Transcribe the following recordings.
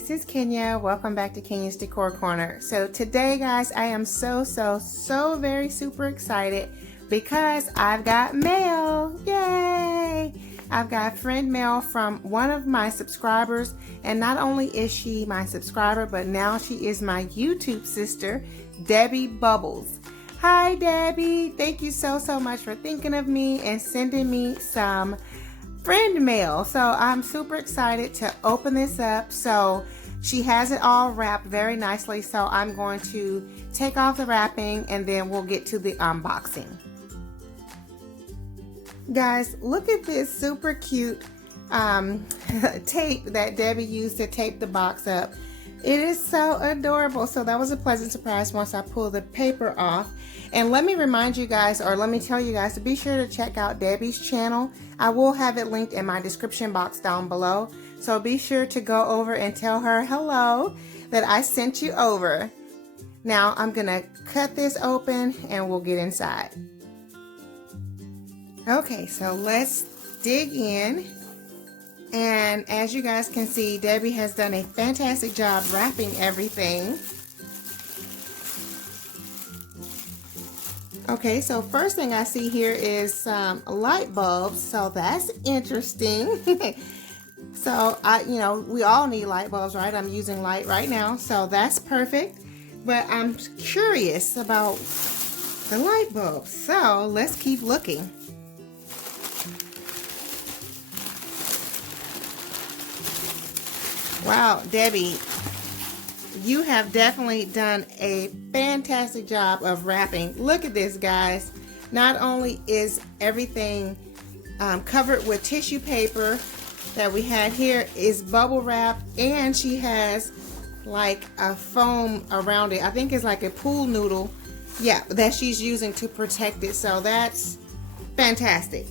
this is Kenya. Welcome back to Kenya's Decor Corner. So today, guys, I am so very super excited because I've got mail. Yay! I've got friend mail from one of my subscribers, and not only is she my subscriber, but now she is my YouTube sister, Debby Bubbles. Hi, Debbie. Thank you so much for thinking of me and sending me some friend mail. So I'm super excited to open this up. So she has it all wrapped very nicely, so I'm going to take off the wrapping and then we'll get to the unboxing. Guys, look at this super cute tape that Debbie used to tape the box up. It is so adorable. So that was a pleasant surprise once I pulled the paper off. And let me remind you guys, or let me tell you guys, to be sure to check out Debbie's channel. I will have it linked in my description box down below. So be sure to go over and tell her hello, that I sent you over. Now I'm gonna cut this open and we'll get inside. Okay, so let's dig in. And as you guys can see, Debbie has done a fantastic job wrapping everything. Okay, so first thing I see here is some light bulbs, so that's interesting. So we all need light bulbs, right? I'm using light right now, so that's perfect. But I'm curious about the light bulbs, so let's keep looking. Wow, Debbie, you have definitely done a fantastic job of wrapping. Look at this, guys. Not only is everything covered with tissue paper that we had here is bubble wrap, and she has like a foam around it. I think it's like a pool noodle, yeah, that she's using to protect it. So that's fantastic.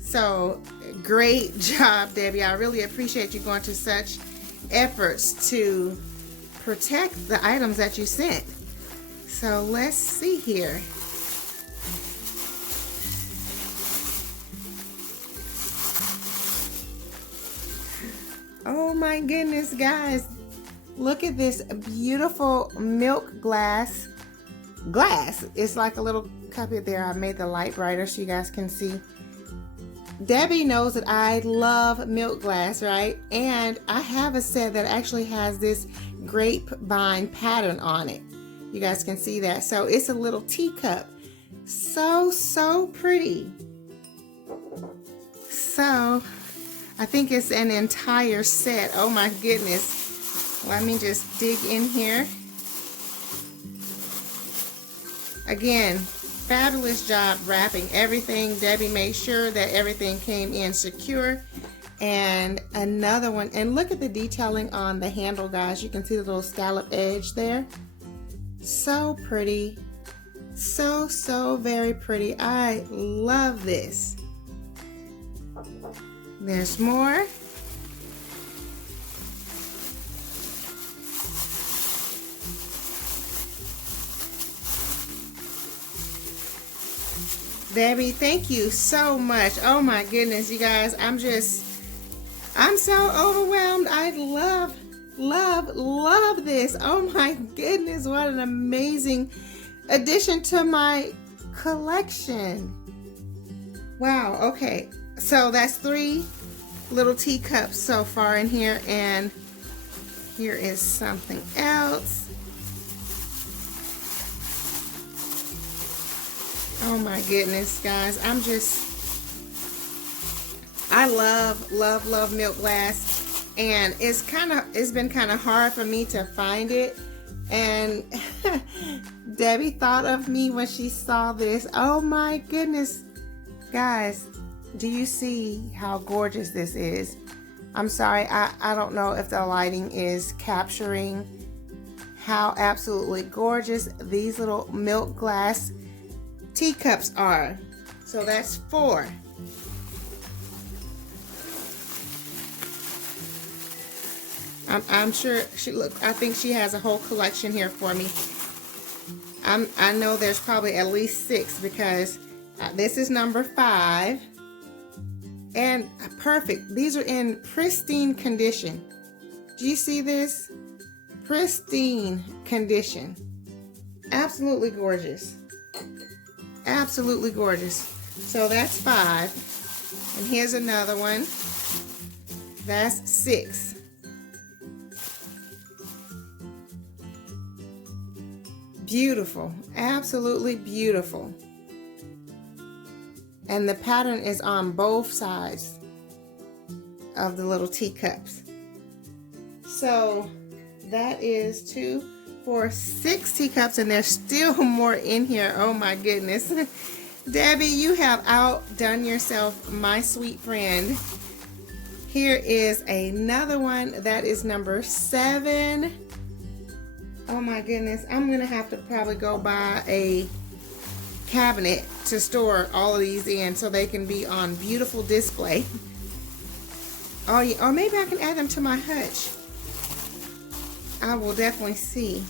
So great job, Debbie. I really appreciate you going to such efforts to protect the items that you sent. So let's see here. Oh my goodness, guys. Look at this beautiful milk glass. It's like a little cup there. I made the light brighter so you guys can see. Debbie knows that I love milk glass, right? And I have a set that actually has this grapevine pattern on it. You guys can see that. So it's a little teacup. So pretty. So I think it's an entire set. Oh my goodness. Let me just dig in here. Again, fabulous job wrapping everything. Debbie made sure that everything came in secure. And another one, and look at the detailing on the handle, guys. You can see the little scallop edge there. So pretty. So very pretty. I love this. There's more. Debbie, thank you so much. Oh my goodness, you guys, I'm so overwhelmed. I love this. Oh my goodness, what an amazing addition to my collection. Wow, okay. So that's 3 little teacups so far in here, and here is something else. Oh my goodness, guys, I love milk glass, and it's been kind of hard for me to find it, and Debbie thought of me when she saw this. Oh my goodness, guys, do you see how gorgeous this is? I'm sorry, I don't know if the lighting is capturing how absolutely gorgeous these little milk glass teacups are. So that's 4. I'm sure I think she has a whole collection here for me. I know there's probably at least 6 because this is number 5. And perfect. These are in pristine condition. Do you see this? Pristine condition. Absolutely gorgeous. Absolutely gorgeous. So that's 5. And here's another one. That's 6. Beautiful. Absolutely beautiful. And the pattern is on both sides of the little teacups. So that is 2, 4, 6 teacups, and there's still more in here. Oh my goodness. Debbie, you have outdone yourself, my sweet friend. Here is another one. That is number 7. Oh my goodness. I'm going to have to probably go buy a cabinet to store all of these in so they can be on beautiful display. Oh yeah, or maybe I can add them to my hutch. I will definitely see.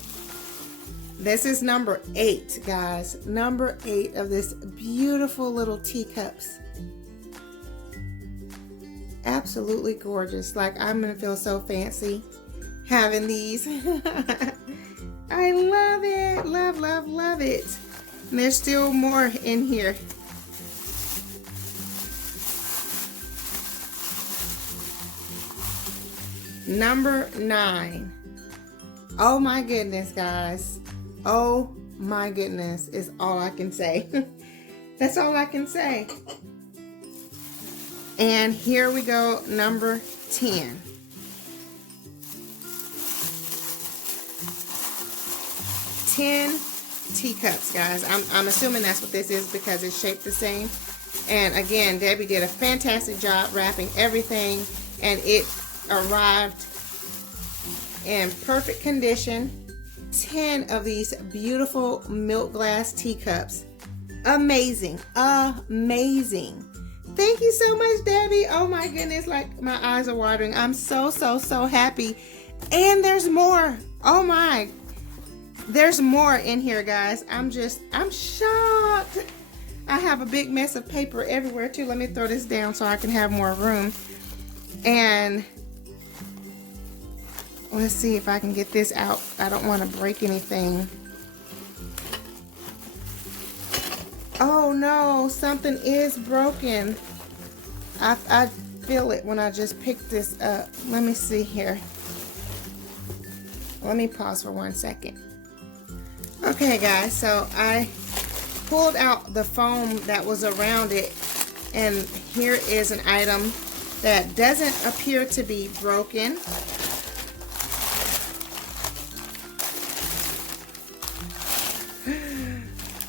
This is number 8, guys. Number 8 of this beautiful little teacups. Absolutely gorgeous. Like, I'm gonna feel so fancy having these. I love it. Love, love, love it. And there's still more in here. Number 9. Oh my goodness, guys. Oh my goodness is all I can say. That's all I can say. And here we go, number 10. Teacups, guys. I'm assuming that's what this is because it's shaped the same. And again, Debbie did a fantastic job wrapping everything, and it arrived in perfect condition. 10 of these beautiful milk glass teacups. Amazing. Amazing. Thank you so much, Debbie. Oh my goodness, like my eyes are watering. I'm so happy. And there's more. Oh my. There's more in here, guys. I'm shocked. I have a big mess of paper everywhere too. Let me throw this down so I can have more room. And let's see if I can get this out. I don't want to break anything. Oh no, something is broken. I feel it when I just picked this up. Let me see here. Let me pause for 1 second. Okay guys, so I pulled out the foam that was around it, and here is an item that doesn't appear to be broken.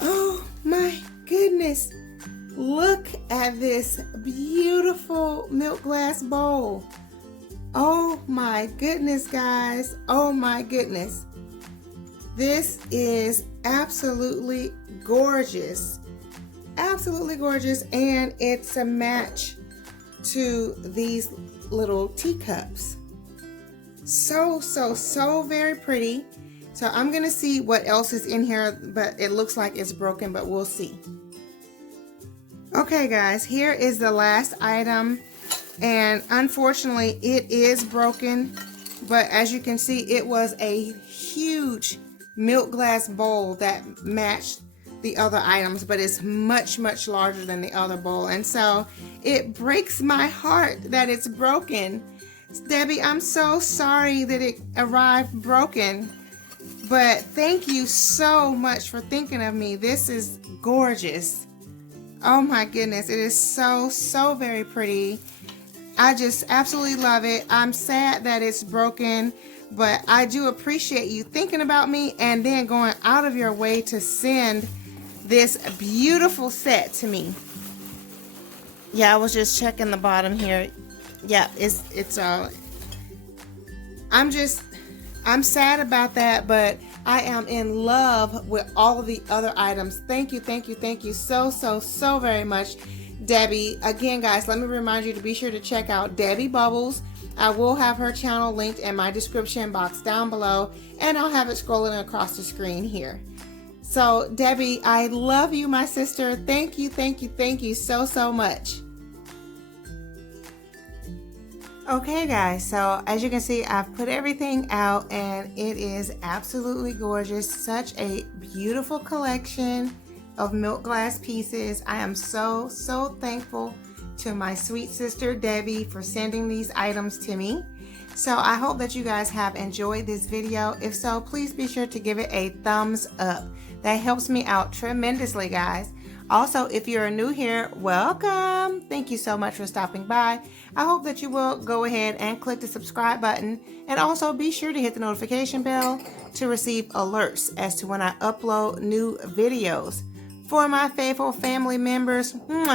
Oh my goodness, look at this beautiful milk glass bowl. Oh my goodness, guys. Oh my goodness. This is absolutely gorgeous. Absolutely gorgeous, and it's a match to these little teacups. So very pretty. So I'm gonna see what else is in here, but it looks like it's broken, but we'll see. Okay guys, here is the last item, and unfortunately it is broken, but as you can see, it was a huge milk glass bowl that matched the other items, but it's much larger than the other bowl, and so it breaks my heart that it's broken. Debbie, I'm so sorry that it arrived broken, but thank you so much for thinking of me. This is gorgeous. Oh my goodness, it is so very pretty. I just absolutely love it. I'm sad that it's broken, but I do appreciate you thinking about me and then going out of your way to send this beautiful set to me. Yeah, I was just checking the bottom here. Yeah, it's all. I'm sad about that, but I am in love with all of the other items. Thank you so very much, Debbie. Again, guys, let me remind you to be sure to check out Debby Bubbles. I will have her channel linked in my description box down below, and I'll have it scrolling across the screen here. So, Debbie, I love you, my sister. Thank you so much. Okay guys, so as you can see, I've put everything out and it is absolutely gorgeous. Such a beautiful collection of milk glass pieces. I am so thankful to my sweet sister Debbie for sending these items to me. So I hope that you guys have enjoyed this video. If so, please be sure to give it a thumbs up. That helps me out tremendously, guys. Also, if you're new here, welcome. Thank you so much for stopping by. I hope that you will go ahead and click the subscribe button, and also be sure to hit the notification bell to receive alerts as to when I upload new videos. For my faithful family members, you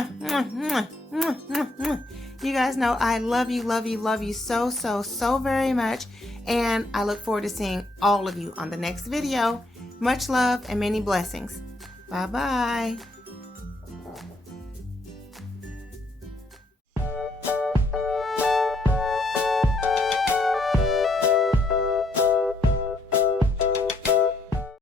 guys know I love you so very much, and I look forward to seeing all of you on the next video. Much love and many blessings. Bye bye.